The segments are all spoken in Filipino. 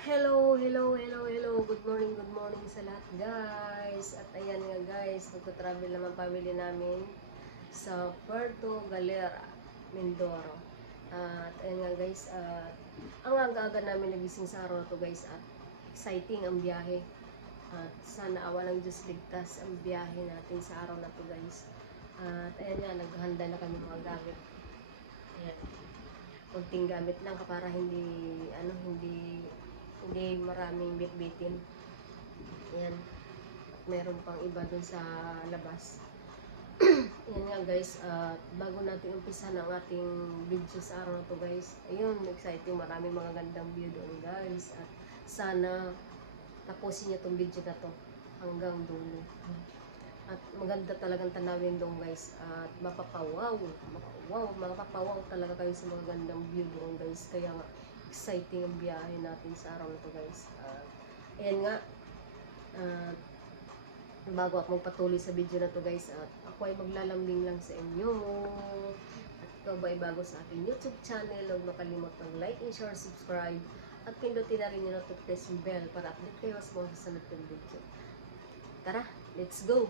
Hello. Good morning sa lahat, guys. At ayan nga, guys, magta-travel naman family namin sa Puerto Galera, Mindoro. At ayan nga, guys, ang aga-aga namin nagising sa araw to, guys, at exciting ang biyahe. At sana awa ng Diyos ligtas ang biyahe natin sa araw na to, guys. At ayan nga, naghahanda na kami mga gamit. Ayan. Kunting gamit lang para hindi maraming bitbitin. Ayan. At meron pang iba dun sa labas. Ayan nga, guys, bago natin umpisa ng ating video sa araw na to, guys, ayun, exciting, maraming mga gandang view doon, guys, at sana tapusin niyo tong video na to hanggang dulo. At maganda talagang tanawin doon, guys, at mapapawaw talaga kayo sa mga gandang view doon, guys. Kaya nga exciting ang biyahe natin sa araw na to, guys. Ayan nga, bago ako magpatuloy sa video na to, guys, at ako ay maglalambing lang sa inyo. At ikaw ba ay bago sa aking YouTube channel, huwag makalimot ng like and share, subscribe, at pindutin na rin yung notification bell para update kayo sa mga susunod ng video. Tara, let's go!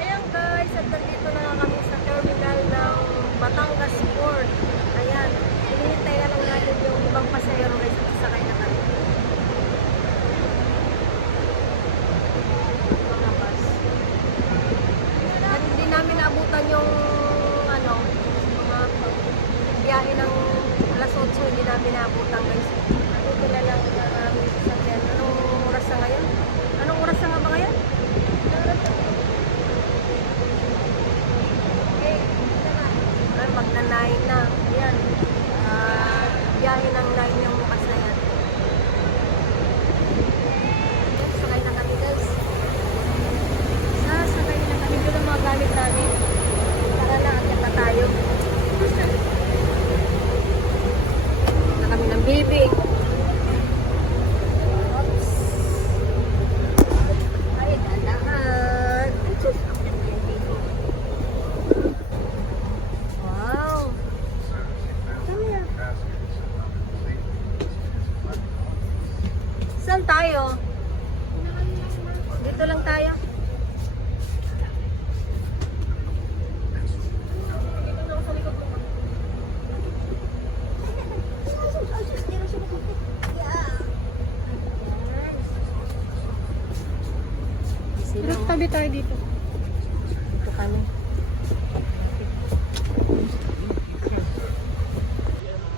Ayan, guys, at nandito na nga kami sa terminal ng Batangas Port. Ayan, hinihintay na lang natin yung ibang pasahero, guys, at sasakay na kami. Mga bus. At hindi namin naabutan yung mga biyahe ng alas 8, hindi namin naabutan, guys. Dito na lang namin sasakyan. Anong oras na ngayon? Anong oras na nga ba ngayon? Magna 9 na. Ayan. Biyahe ng 9 yung bukas na yan. Sakay na kami, guys. Sakay na kami. Doon ang mga gamit namin. Tara na, akyat na tayo. Na kami ng baby. Oops. Ay, dandahan. Ay, Diyos. Saan tayo? Dito lang tayo. Direct tabi tayo dito. Dito kami.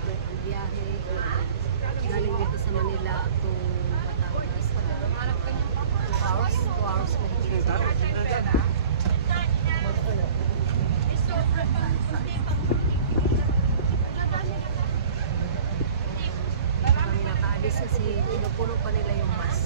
Ang biyahe. Galing dito sa Manila to Batangas. 2 hours na dito. Kami nakaalis kasi pinupuno pa nila yung bus.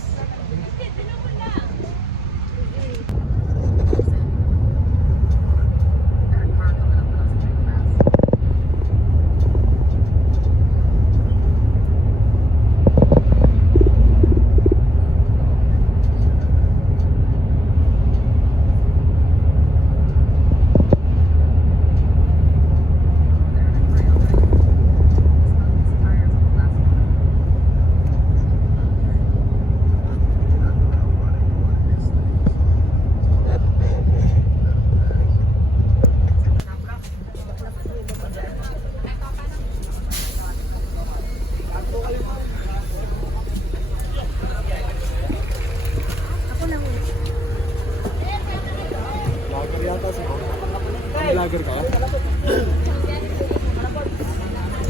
Vlogger ka?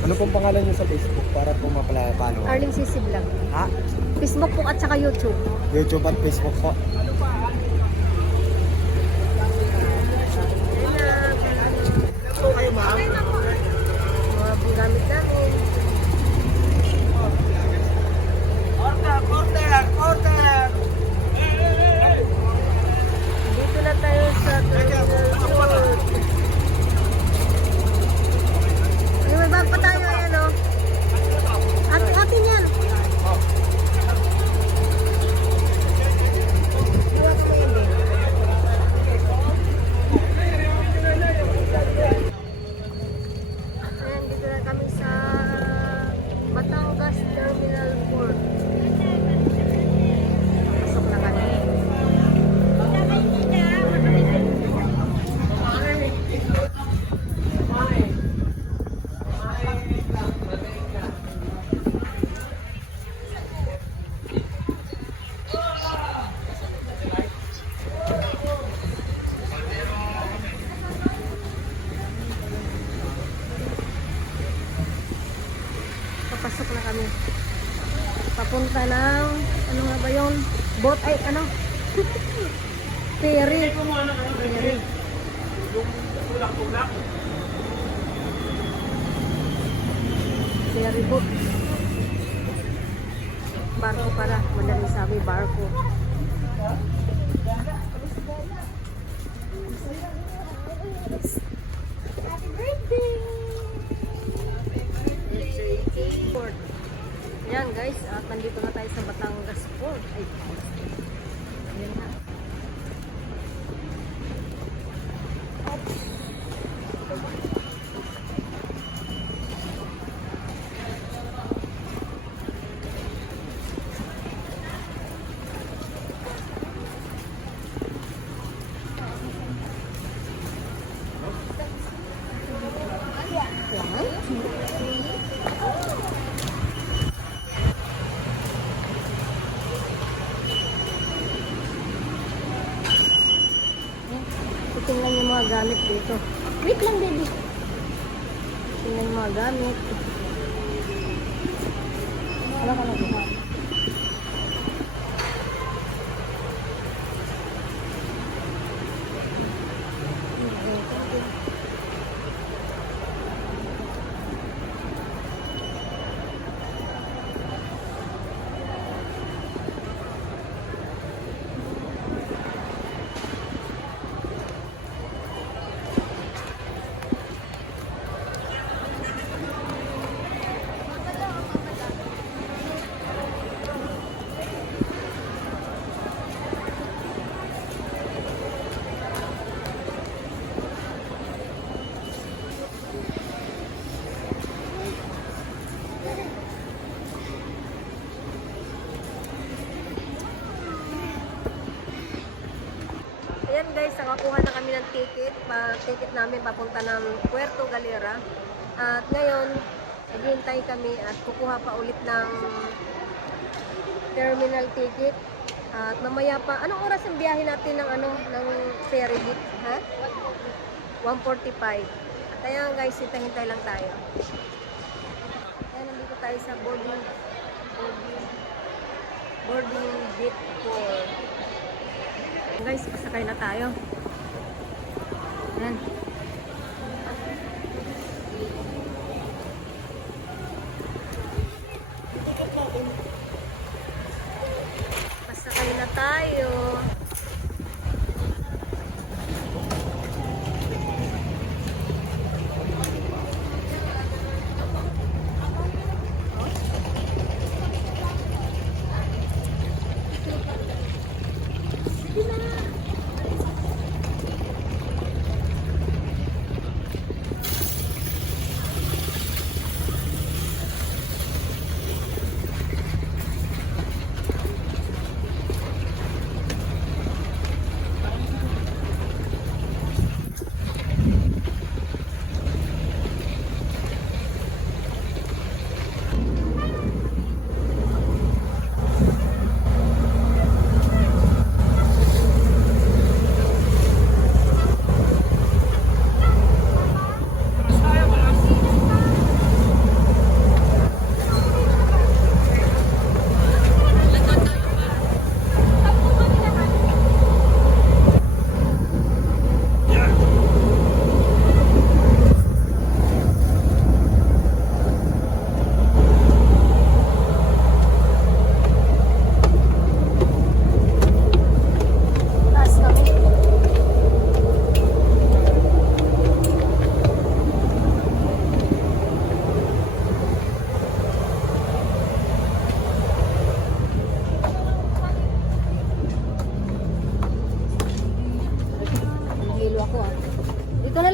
Ano pong pangalan niyo sa Facebook para po mapala-follow? Arling CC Vlog. Ha? Facebook po at saka YouTube. YouTube at Facebook po. Ito kayo, ma'am? Mga gamit namin. Order! Dito na tayo sa terminal port. Ay, may bag pa tayo, ayan o. Atin yan. kami. Papunta ng, ano nga ba yun? Boat, ay ano? Ferry. Ferry. Ferry boat. Barko pala. Madaling sabi, barko. Happy birthday! Port. Ayan guys, at nandito na tayo sa Batangas Port. Ay, ayan na. Tingnan yung mga gamit dito. Wait lang, baby. Tingnan yung mga gamit. Wala ka na. Ayan guys, nakakuha na kami ng ticket. Ticket namin papunta ng Puerto Galera. At ngayon, naghihintay kami at kukuha pa ulit ng terminal ticket. At mamaya pa, anong oras ang biyahe natin ng ferry boat? Ha? 1:45. At ayan guys, hintay lang tayo. Ayan, nandito tayo sa boarding gate 4. Guys, pasakay na tayo. Ayan. Pasakay na tayo.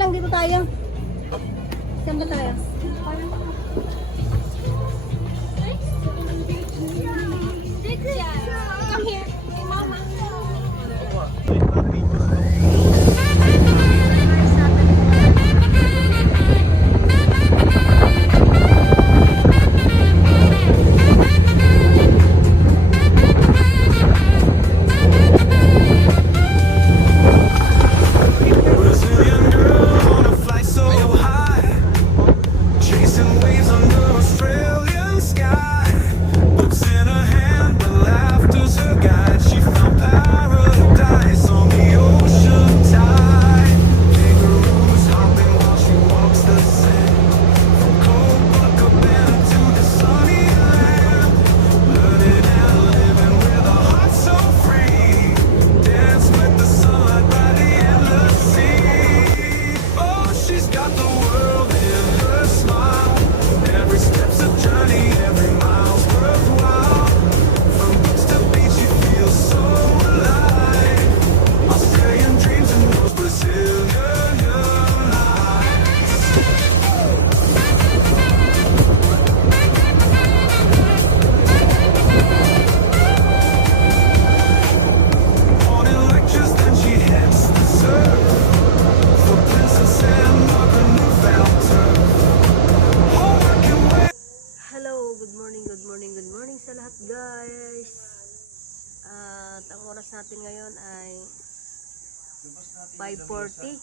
Dito tayo. Saan ba tayo? Come here. Mama. Brazilian girl on a flight so high, chasing waves under Australian skies. sky. Books in her hand, but laughter's her guide. She found paradise on the ocean tide. Kangaroos hopping while she walks the sand. From Copacabana to the sunny land. Learning and living with a heart so free. Dance with the sunlight by the endless sea. Oh, she's got the world in her smile. Every step's a journey, every mile's worthwhile. From beach to beach, she feels so alive. Australian dreams and those Brazilian lights. Morning lectures, then she heads to surf. Footprints in sand mark a newfound turf. Homework and wait. Hello, good morning sa lahat guys. At ang oras natin ngayon ay 5:40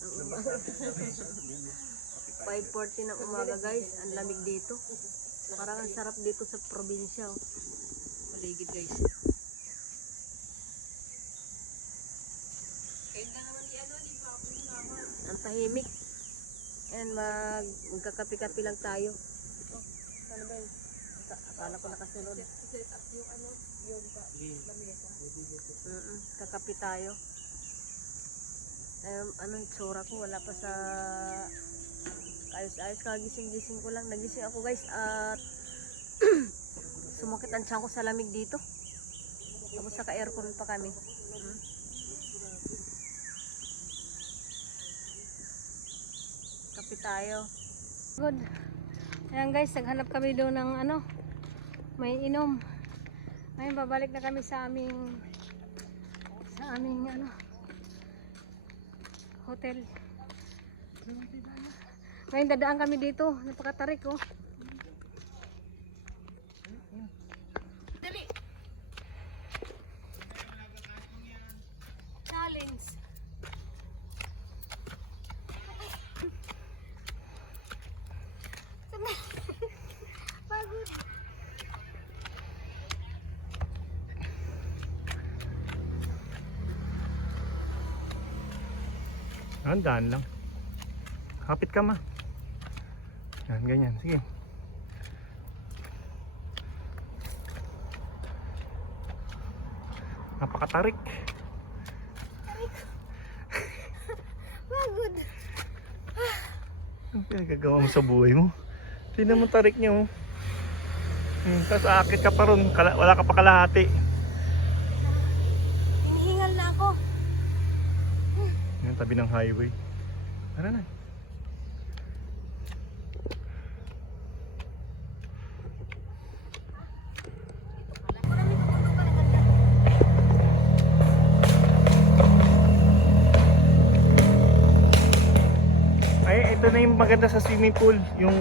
ng umaga. 5:40 ng umaga guys. Ang lamig dito. Parang ang sarap dito sa probinsya. Oh. Paligid guys. Ang tahimik. And magkakapi-kapi lang tayo. Ano ba yun? Akala ko nakasunod. Kakapi tayo. Ano itsura ko? Wala pa sa ayos-ayos. Kagising-gising ko lang. Nagising ako guys at sumakit ang tiyan ko sa lamig dito. Tapos saka-aircon pa kami. Kapi tayo. Good. Ayan guys, naghanap kami doon ng ano, may inom. Ngayon babalik na kami sa aming ano, hotel. Ngayon dadaan kami dito, napakatarik oh. Dali. Challenge. Pagod. Daan lang. Kapit ka ma. Yan, ganyan. Sige. Napakatarik. Pagod. Ano pinagagawa mo sa buhay mo? Tingnan mo tarik niya oh. Tapos aakit ka pa ron. Wala ka pa kalahati. Hinihingal na ako. Yan, tabi ng highway. Tara na. Ay, ito na yung maganda sa swimming pool. Yung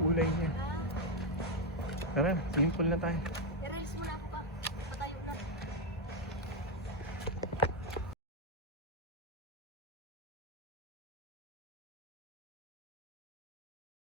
kulay niya. Tara, swimming pool na tayo.